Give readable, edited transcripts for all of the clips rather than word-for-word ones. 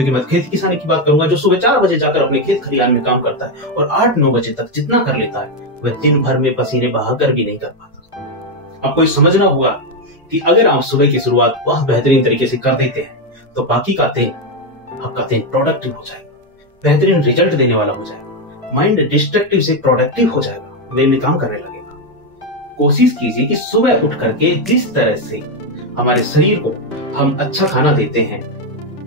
क्योंकि मैं खेती किसानी की बात करूंगा जो सुबह 4 बजे जाकर अपने खेत खलिहान में काम करता है और 8-9 बजे तक जितना कर लेता है वह दिन भर में पसीने बहाकर भी नहीं कर पाता। आपको समझना होगा कि अगर आप सुबह की शुरुआत बहुत बेहतरीन तरीके से कर देते हैं तो बाकी का दिन आपका दिन प्रोडक्टिव हो जाएगा, बेहतरीन रिजल्ट देने वाला हो जाएगा, माइंड डिस्ट्रक्टिव से प्रोडक्टिव हो जाएगा, वे में काम करने लगेगा। कोशिश कीजिए कि सुबह उठ करके जिस तरह से हमारे शरीर को हम अच्छा खाना देते हैं,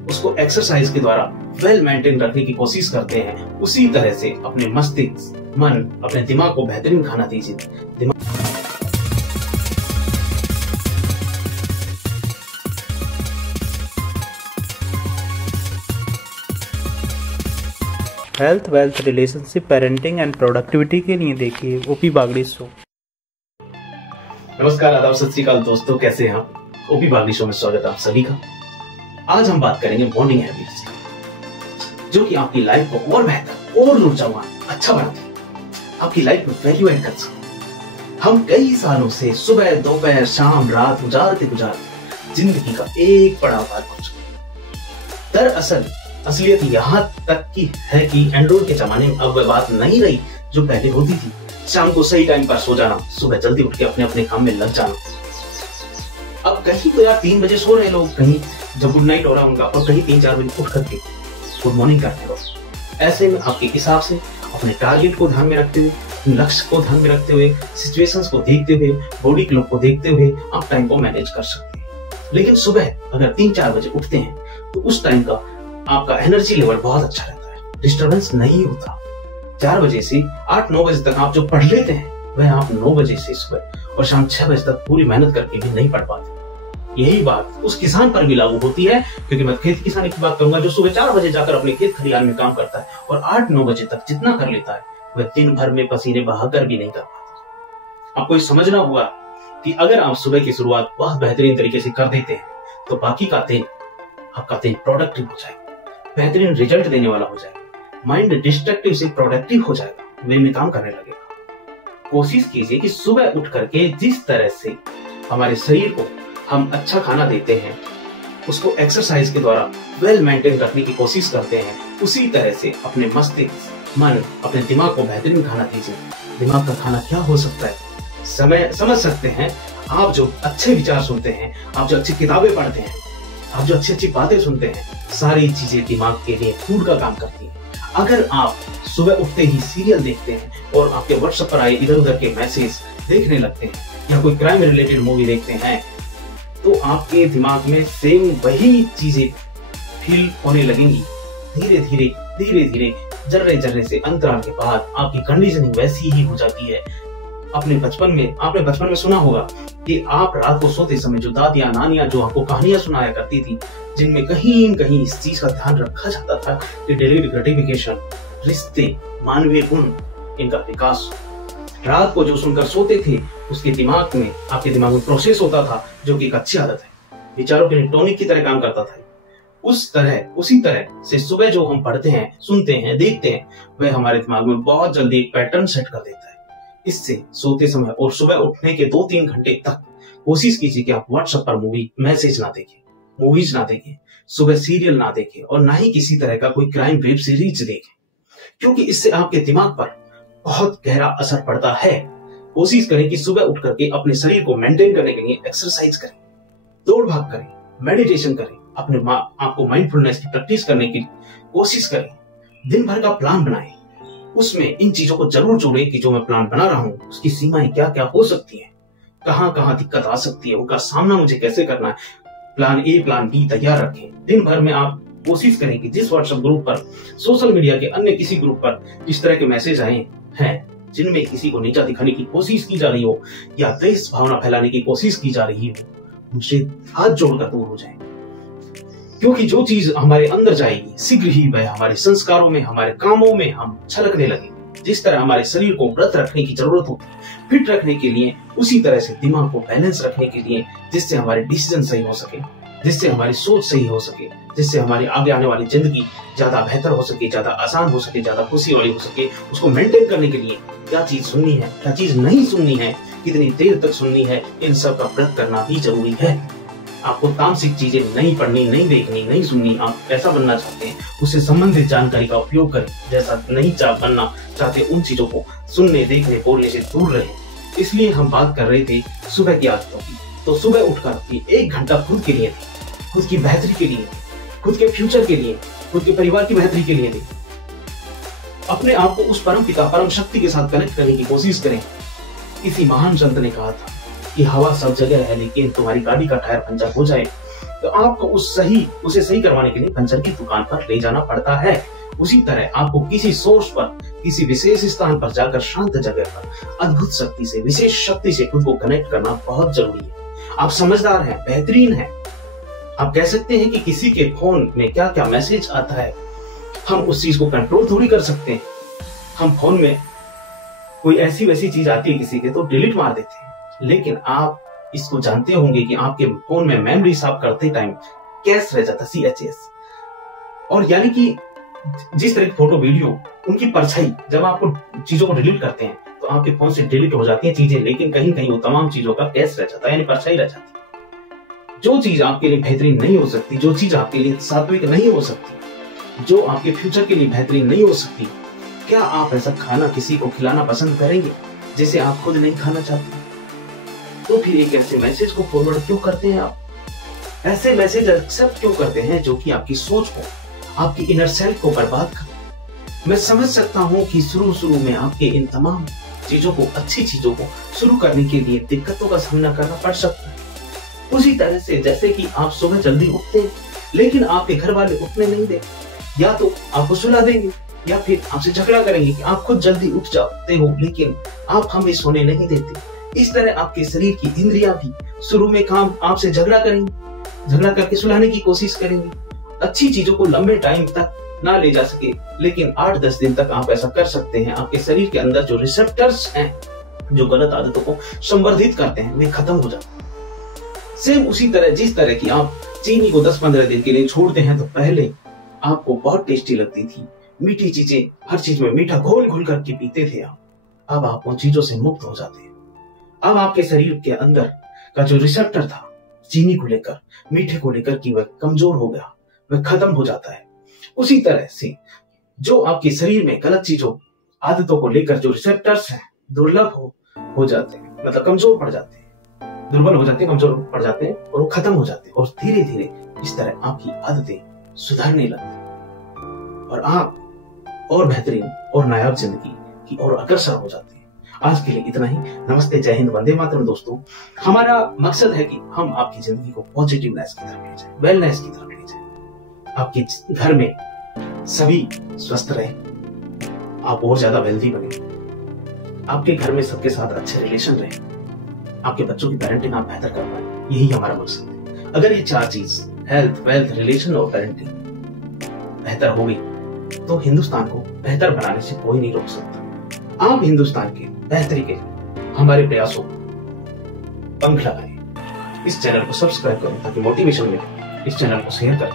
उसको एक्सरसाइज के द्वारा वेल मेंटेन रखने की कोशिश करते हैं, उसी तरह से अपने मस्तिष्क, मन, अपने दिमाग को बेहतरीन खाना दीजिए। Health, wealth, relationship, parenting and productivity के लिए देखिए ओपी बागड़ी शो। नमस्कार, आदाब, सत श्री अकाल दोस्तों, कैसे हैं आप? ओपी बागड़ी शो में स्वागत है आप सभी का। आज हम बात करेंगे मॉर्निंग हैबिट्स की, जो कि आपकी लाइफ को और बेहतर और ऊर्जावान अच्छा बनाती है, आपकी लाइफ में वैल्यू ऐड कर सकती है। हम कई सालों से सुबह, दोपहर, शाम, रात गुजारते जिंदगी का एक बड़ा भाग हो चुका है। दरअसल असलियत यहाँ तक की है कि एंड्रॉइड के जमाने में अब वह बात नहीं रही जो पहले होती थी। शाम को सही टाइम पर सो जाना, सुबह जल्दी उठ के अपने अपने काम में लग जाना। अब कहीं तो यार 3 बजे सो रहे लोग, कहीं जब गुड नाइट हो रहा उनका, और कहीं 3-4 बजे उठ करके गुड मॉर्निंग करते लोग। ऐसे में आपके हिसाब से अपने टारगेट को ध्यान में रखते हुए, लक्ष्य को ध्यान में रखते हुए, सिचुएशंस को देखते हुए, बॉडी क्लॉक को देखते हुए आप टाइम को मैनेज कर सकते हैं। लेकिन सुबह अगर 3-4 बजे उठते हैं तो उस टाइम का आपका एनर्जी लेवल बहुत अच्छा रहता है, डिस्टर्बेंस नहीं होता। 4 बजे से 8-9 बजे तक आप जो पढ़ लेते हैं वह आप 9 बजे से सुबह और शाम 6 बजे तक पूरी मेहनत करके भी नहीं पढ़ पाते। यही बात उस किसान पर भी लागू होती है, क्योंकि मैं खेती किसानी की बात करूंगा जो सुबह 4 बजे जाकर अपने खेत खलिहान में काम करता है और 8-9 बजे तक जितना कर लेता है वह दिन भर में पसीने बहाकर भी नहीं कर पाता। आपको समझना होगा कि अगर आप सुबह की शुरुआत बहुत बेहतरीन तरीके से कर देते हैं तो बाकी का दिन आपका दिन प्रोडक्टिव हो जाएगा, बेहतरीन रिजल्ट देने वाला हो जाएगा, माइंड डिस्ट्रक्टिव से प्रोडक्टिव हो जाएगा, वे में काम करने लगेगा। कोशिश कीजिए कि सुबह उठ करके जिस तरह से हमारे शरीर को हम अच्छा खाना देते हैं, उसको एक्सरसाइज के द्वारा वेल मेंटेन रखने की कोशिश करते हैं, उसी तरह से अपने मस्तिष्क, मन, अपने दिमाग को बेहतरीन खाना दीजिए। दिमाग का खाना क्या हो सकता है समझ सकते हैं आप। जो अच्छे विचार सुनते हैं, आप जो अच्छी किताबें पढ़ते हैं, आप जो अच्छी अच्छी बातें सुनते हैं, सारी चीजें दिमाग के लिए फूड का काम करती हैं। अगर आप सुबह उठते ही सीरियल देखते हैं और आपके व्हाट्सएप पर आए इधर उधर के मैसेज देखने लगते हैं या कोई क्राइम रिलेटेड मूवी देखते हैं, तो आपके दिमाग में सेम वही चीजें फील होने लगेंगी। धीरे धीरे जर्रे जर्रे से अंतराल के बाद आपकी कंडीशनिंग वैसी ही हो जाती है। आपने बचपन में सुना होगा कि आप रात को सोते समय जो दादियां, नानियां जो आपको कहानियां सुनाया करती थी, जिनमें कहीं न कहीं इस चीज का ध्यान रखा जाता था कि डेली ग्रेटिफिकेशन, रिश्ते, मानवीय गुण, इनका विकास रात को जो सुनकर सोते थे उसके दिमाग में, आपके दिमाग में प्रोसेस होता था, जो कि एक अच्छी आदत है, विचारों के टॉनिक की तरह काम करता था। उसी तरह से सुबह जो हम पढ़ते हैं, सुनते हैं, देखते हैं, वह हमारे दिमाग में बहुत जल्दी एक पैटर्न सेट कर देता है। इससे सोते समय और सुबह उठने के 2-3 घंटे तक कोशिश कीजिए कि आप व्हाट्सएप पर मैसेज ना देखें, मूवीज ना देखें, सुबह सीरियल ना देखें और ना ही किसी तरह का कोई क्राइम वेब सीरीज देखें, क्योंकि इससे आपके दिमाग पर बहुत गहरा असर पड़ता है। कोशिश करें कि सुबह उठ करके अपने शरीर को मेंटेन करने के लिए एक्सरसाइज करें, दौड़ भाग करें, मेडिटेशन करें, अपने आपको माइंडफुलनेस की प्रैक्टिस करने की कोशिश करें। दिन भर का प्लान बनाएं, उसमें इन चीजों को जरूर जोड़ें कि जो मैं प्लान बना रहा हूं उसकी सीमाएं क्या क्या हो सकती हैं, कहां कहां दिक्कत आ सकती है, उनका सामना मुझे कैसे करना है। प्लान ए, प्लान बी तैयार रखें। दिन भर में आप कोशिश करें कि जिस व्हाट्सएप ग्रुप पर, सोशल मीडिया के अन्य किसी ग्रुप पर इस तरह के मैसेज आए हैं जिनमें किसी को नीचा दिखाने की कोशिश की जा रही हो या द्वेष भावना फैलाने की कोशिश की जा रही हो, उनसे हाथ जोड़कर दूर हो जाए, क्योंकि जो चीज हमारे अंदर जाएगी शीघ्र ही वह हमारे संस्कारों में, हमारे कामों में हम छलकने लगेंगे। जिस तरह हमारे शरीर को व्रत रखने की जरूरत होती है, फिट रखने के लिए, उसी तरह से दिमाग को बैलेंस रखने के लिए, जिससे हमारे डिसीजन सही हो सके, जिससे हमारी सोच सही हो सके, जिससे हमारी आगे आने वाली जिंदगी ज्यादा बेहतर हो सके, ज्यादा आसान हो सके, ज्यादा खुशी वाली हो सके, उसको मेंटेन करने के लिए क्या चीज सुननी है, क्या चीज नहीं सुननी है, कितनी देर तक सुननी है, इन सब का व्रत करना भी जरूरी है। आपको तामसिक चीजें नहीं पढ़नी, नहीं देखनी, नहीं सुननी, आप कैसा बनना चाहते हैं उससे संबंधित जानकारी का उपयोग करें। जैसा नहीं बनना चाहते उन चीजों को सुनने, देखने, बोलने से दूर रहें। इसलिए हम बात कर रहे थे सुबह की आदतों की। तो सुबह उठकर 1 घंटा खुद के लिए, खुद की बेहतरी के लिए, खुद के फ्यूचर के लिए, खुद के परिवार की बेहतरी के लिए दें। अपने आप को उस परम पिता, परम शक्ति के साथ कनेक्ट करने की कोशिश करें। किसी महान संत ने कहा था कि हवा सब जगह है, लेकिन तुम्हारी गाड़ी का टायर पंचर हो जाए तो आपको उसे सही करवाने के लिए पंचर की दुकान पर ले जाना पड़ता है। उसी तरह आपको किसी सोर्स पर, किसी विशेष स्थान पर जाकर शांत जगह पर अद्भुत शक्ति से, विशेष शक्ति से खुद को कनेक्ट करना बहुत जरूरी है। आप समझदार हैं, बेहतरीन हैं। आप कह सकते हैं कि किसी के फोन में क्या क्या मैसेज आता है, हम उस चीज को कंट्रोल थोड़ी कर सकते हैं। हम फोन में कोई ऐसी वैसी चीज आती है किसी के तो डिलीट मार देते हैं, लेकिन आप इसको जानते होंगे कि आपके फोन में मेमोरी साफ करते टाइम कैश रह जाता, CHS। और यानी कि जिस तरह की फोटो, वीडियो, उनकी परछाई, जब आपको चीजों को डिलीट करते हैं तो आपके फोन से डिलीट हो जाती है चीजें, लेकिन कहीं कहीं वो तमाम चीजों का कैश रह जाता है, यानी परछाई रह जाती है। जो चीज आपके लिए बेहतरीन नहीं हो सकती, जो चीज आपके लिए सात्विक नहीं हो सकती, जो आपके फ्यूचर के लिए बेहतरीन नहीं हो सकती, क्या आप ऐसा खाना किसी को खिलाना पसंद करेंगे जिसे आप खुद नहीं खाना चाहते? तो फिर एक ऐसे मैसेज को फॉरवर्ड क्यों करते हैं आप? ऐसे मैसेज एक्सेप्ट क्यों करते हैं जो कि आपकी सोच को, आपकी इनर सेल्फ को बर्बाद कर? मैं समझ सकता हूं कि शुरू में आपके इन तमाम चीजों को, अच्छी चीजों को शुरू करने के लिए दिक्कतों का सामना करना पड़ सकता है। उसी तरह से जैसे कि आप सुबह जल्दी उठते हैं, लेकिन आपके घर वाले उठने नहीं देंगे, या तो आपको सुला देंगे या फिर आपसे झगड़ा करेंगे कि आप खुद जल्दी उठ जाते हो, लेकिन आप हमें सोने नहीं देते। इस तरह आपके शरीर की इंद्रियां भी शुरू में काम आपसे झगड़ा करेंगी, झगड़ा करके सुलाने की कोशिश करेंगी। अच्छी चीजों को लंबे टाइम तक ना ले जा सके, लेकिन 8-10 दिन तक आप ऐसा कर सकते हैं। आपके शरीर के अंदर जो रिसेप्टर्स हैं, जो गलत आदतों को संवर्धित करते हैं, वे खत्म हो जाते हैं। सेम उसी तरह जिस तरह की आप चीनी को 10-15 दिन के लिए छोड़ते हैं, तो पहले आपको बहुत टेस्टी लगती थी मीठी चीजें, हर चीज में मीठा घोल घोल करके पीते थे आप। अब आप उन चीजों से मुक्त हो जाते हैं। अब आपके शरीर के अंदर का जो रिसेप्टर था चीनी को लेकर, मीठे को लेकर की, वह कमजोर हो गया, वह खत्म हो जाता है। उसी तरह से जो आपके शरीर में गलत चीजों, आदतों को लेकर जो रिसेप्टर्स हैं, दुर्लभ हो जाते हैं, मतलब कमजोर पड़ जाते हैं, दुर्बल हो जाते हैं, कमजोर पड़ जाते हैं और वो खत्म हो जाते हैं। और धीरे धीरे इस तरह आपकी आदतें सुधरने लगती और आप और बेहतरीन और नायाब जिंदगी की और अग्रसर हो जाते हैं। आज के लिए इतना ही। नमस्ते, जय हिंद, वंदे मातरम। दोस्तों, हमारा मकसद है कि हम आपकी जिंदगी को पॉजिटिवनेस की तरफ ले जाएं, वेलनेस की तरफ ले जाएं। आपके घर में सभी स्वस्थ रहे, आप और ज्यादा वेल्दी बने, आपके घर में सबके साथ अच्छे रिलेशन रहे, आपके बच्चों की पेरेंटिंग आप बेहतर कर पाए, यही हमारा मकसद है। अगर ये 4 चीज, हेल्थ, वेल्थ, रिलेशन और पेरेंटिंग बेहतर हो गई तो हिंदुस्तान को बेहतर बनाने से कोई नहीं रोक सकता। आप हिंदुस्तान के बेहतरी के हमारे प्रयासों पंख लगाएं। इस चैनल को सब्सक्राइब करें ताकि मोटिवेशन मिले। इस चैनल को शेयर करें,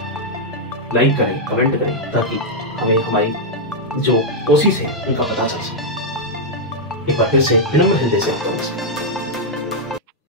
लाइक करें, कमेंट करें, ताकि हमें हमारी जो कोशिश है उनका पता चल सके। एक बार फिर से विनम्र हृदय से आपका नमस्कार।